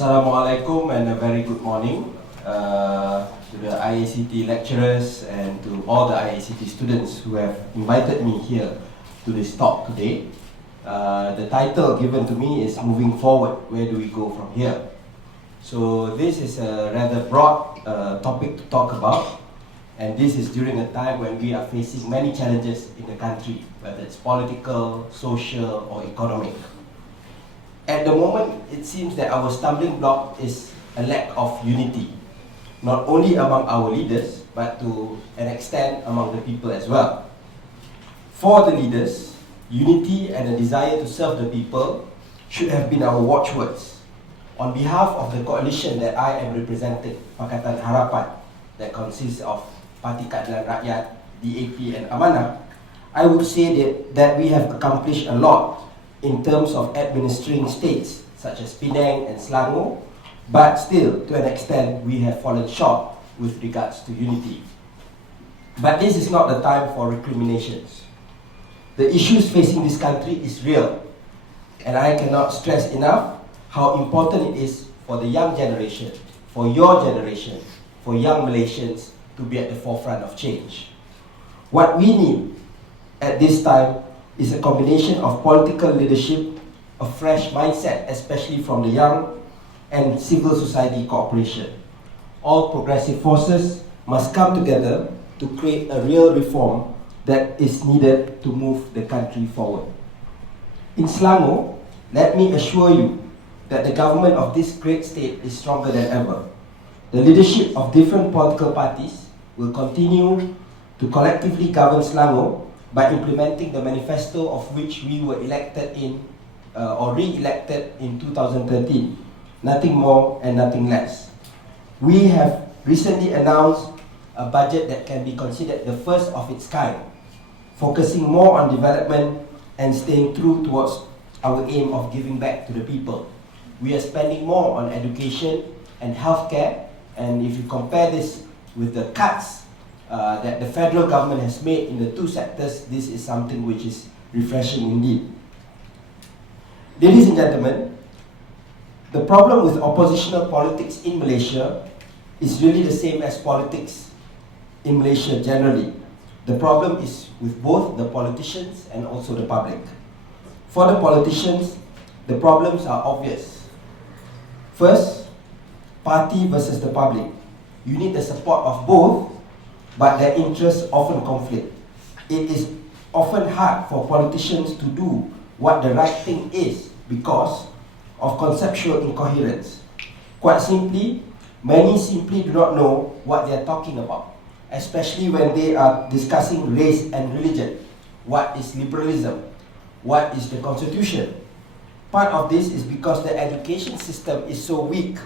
Assalamualaikum and a very good morning to the IACT lecturers and to all the IACT students who have invited me here to this talk today. The title given to me is Moving Forward, Where Do We Go From Here? So this is a rather broad topic to talk about, and this is during a time when we are facing many challenges in the country, whether it's political, social or economic. At the moment, it seems that our stumbling block is a lack of unity, not only among our leaders, but to an extent among the people as well. For the leaders, unity and a desire to serve the people should have been our watchwords. On behalf of the coalition that I am representing, Pakatan Harapan, that consists of Parti Keadilan Rakyat, DAP and Amanah, I would say that we have accomplished a lot in terms of administering states such as Penang and Selangor, but still, to an extent, we have fallen short with regards to unity. But this is not the time for recriminations. The issues facing this country is real, and I cannot stress enough how important it is for the young generation, for your generation, for young Malaysians to be at the forefront of change. What we need at this time is a combination of political leadership, a fresh mindset, especially from the young, and civil society cooperation. All progressive forces must come together to create a real reform that is needed to move the country forward. In Selangor, let me assure you that the government of this great state is stronger than ever. The leadership of different political parties will continue to collectively govern Selangor by implementing the manifesto of which we were elected in or re-elected in 2013. Nothing more and nothing less. We have recently announced a budget that can be considered the first of its kind, focusing more on development and staying true towards our aim of giving back to the people. We are spending more on education and healthcare, and if you compare this with the cuts that the federal government has made in the two sectors, this is something which is refreshing indeed. Ladies and gentlemen, the problem with oppositional politics in Malaysia is really the same as politics in Malaysia generally. The problem is with both the politicians and also the public. For the politicians, the problems are obvious. First, party versus the public. You need the support of both, but their interests often conflict. It is often hard for politicians to do what the right thing is because of conceptual incoherence. Quite simply, many simply do not know what they are talking about, especially when they are discussing race and religion. What is liberalism? What is the constitution? Part of this is because the education system is so weak.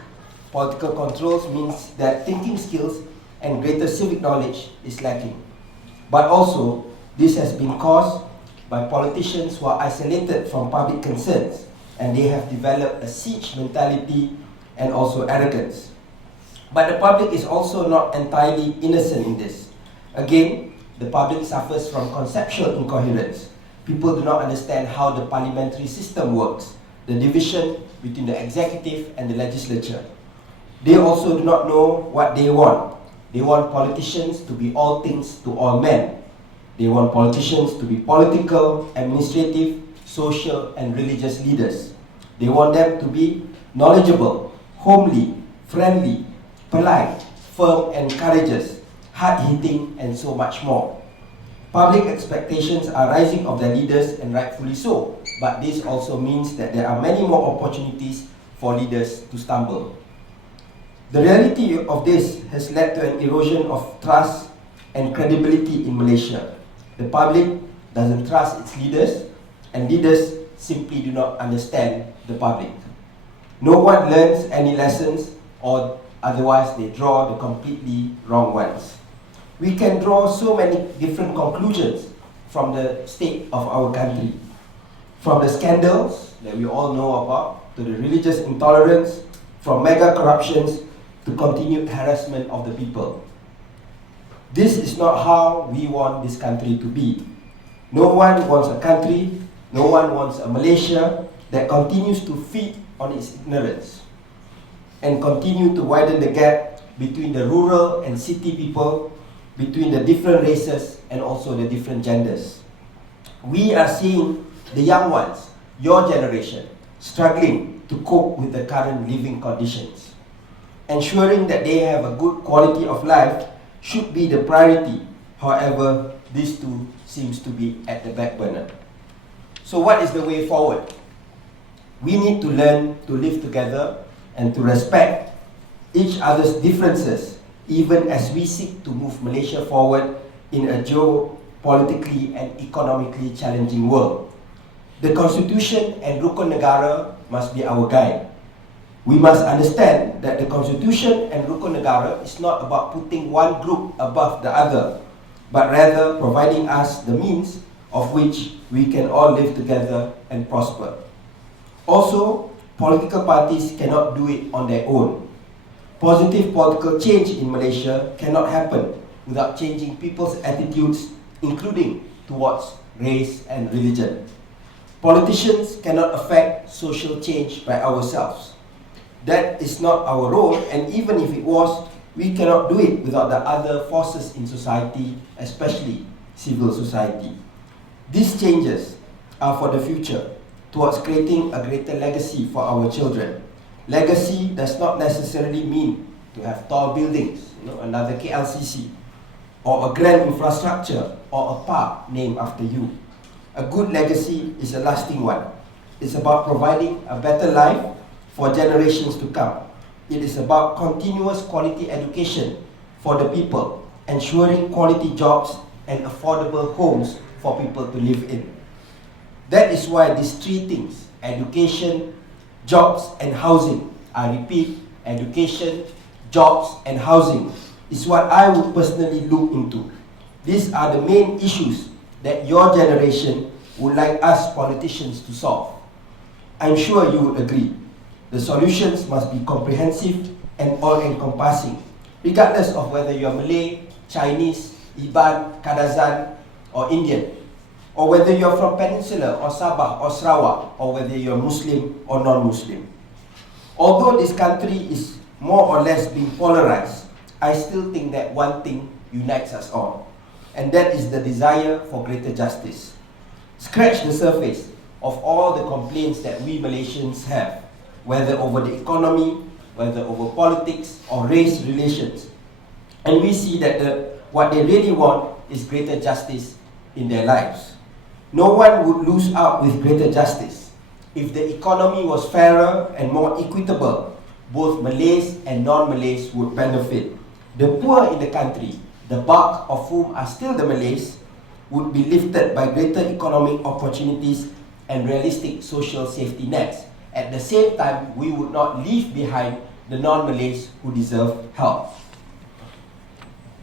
Political controls means that thinking skills and greater civic knowledge is lacking. But also, this has been caused by politicians who are isolated from public concerns, and they have developed a siege mentality and also arrogance. But the public is also not entirely innocent in this. Again, the public suffers from conceptual incoherence. People do not understand how the parliamentary system works, the division between the executive and the legislature. They also do not know what they want. They want politicians to be all things to all men. They want politicians to be political, administrative, social, and religious leaders. They want them to be knowledgeable, homely, friendly, polite, firm and courageous, hard-hitting, and so much more. Public expectations are rising of their leaders, and rightfully so, but this also means that there are many more opportunities for leaders to stumble. The reality of this has led to an erosion of trust and credibility in Malaysia. The public doesn't trust its leaders, and leaders simply do not understand the public. No one learns any lessons, or otherwise they draw the completely wrong ones. We can draw so many different conclusions from the state of our country. From the scandals that we all know about, to the religious intolerance, from mega corruptions, to continued harassment of the people. This is not how we want this country to be. No one wants a country, no one wants a Malaysia that continues to feed on its ignorance. and continue to widen the gap between the rural and city people, between the different races and also the different genders. We are seeing the young ones, your generation, struggling to cope with the current living conditions. Ensuring that they have a good quality of life should be the priority. However, this too seems to be at the back burner. So what is the way forward? We need to learn to live together and to respect each other's differences, even as we seek to move Malaysia forward in a geopolitically and economically challenging world. The Constitution and Rukun Negara must be our guide. We must understand that the Constitution and Rukun Negara is not about putting one group above the other, but rather providing us the means of which we can all live together and prosper. Also, political parties cannot do it on their own. Positive political change in Malaysia cannot happen without changing people's attitudes, including towards race and religion. Politicians cannot affect social change by ourselves. That is not our role, and even if it was, we cannot do it without the other forces in society, especially civil society. These changes are for the future, towards creating a greater legacy for our children. Legacy does not necessarily mean to have tall buildings, another KLCC, or a grand infrastructure, or a park named after you. A good legacy is a lasting one. It's about providing a better life for generations to come. It is about continuous quality education for the people, ensuring quality jobs and affordable homes for people to live in. That is why these three things, education, jobs and housing, I repeat, education, jobs and housing, is what I would personally look into. These are the main issues that your generation would like us politicians to solve. I'm sure you would agree. The solutions must be comprehensive and all-encompassing, regardless of whether you're Malay, Chinese, Iban, Kadazan, or Indian, or whether you're from Peninsula, or Sabah, or Sarawak, or whether you're Muslim or non-Muslim. Although this country is more or less being polarized, I still think that one thing unites us all, and that is the desire for greater justice. Scratch the surface of all the complaints that we Malaysians have, whether over the economy, whether over politics or race relations. And we see that what they really want is greater justice in their lives. No one would lose out with greater justice. If the economy was fairer and more equitable, both Malays and non-Malays would benefit. The poor in the country, the bulk of whom are still the Malays, would be lifted by greater economic opportunities and realistic social safety nets. At the same time, we would not leave behind the non-Malays who deserve help.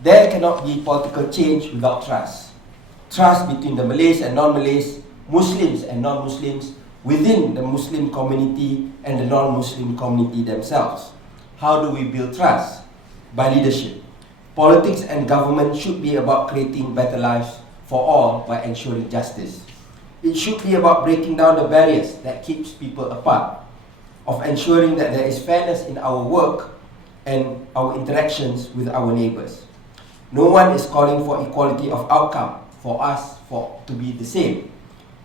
There cannot be political change without trust. Trust between the Malays and non-Malays, Muslims and non-Muslims, within the Muslim community and the non-Muslim community themselves. How do we build trust? By leadership. Politics and government should be about creating better lives for all by ensuring justice. It should be about breaking down the barriers that keeps people apart, of ensuring that there is fairness in our work and our interactions with our neighbors. No one is calling for equality of outcome, for us to be the same.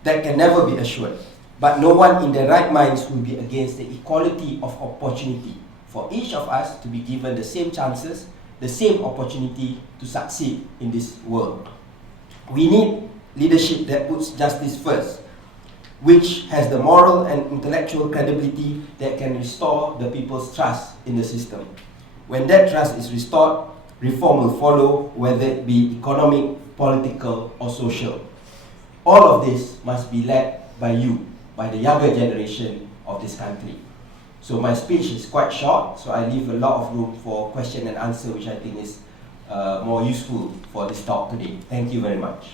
That can never be assured. But no one in their right minds will be against the equality of opportunity, for each of us to be given the same chances, the same opportunity to succeed in this world. We need leadership that puts justice first, which has the moral and intellectual credibility that can restore the people's trust in the system. When that trust is restored, reform will follow, whether it be economic, political, or social. All of this must be led by you, by the younger generation of this country. So my speech is quite short, so I leave a lot of room for question and answer, which I think is more useful for this talk today. Thank you very much.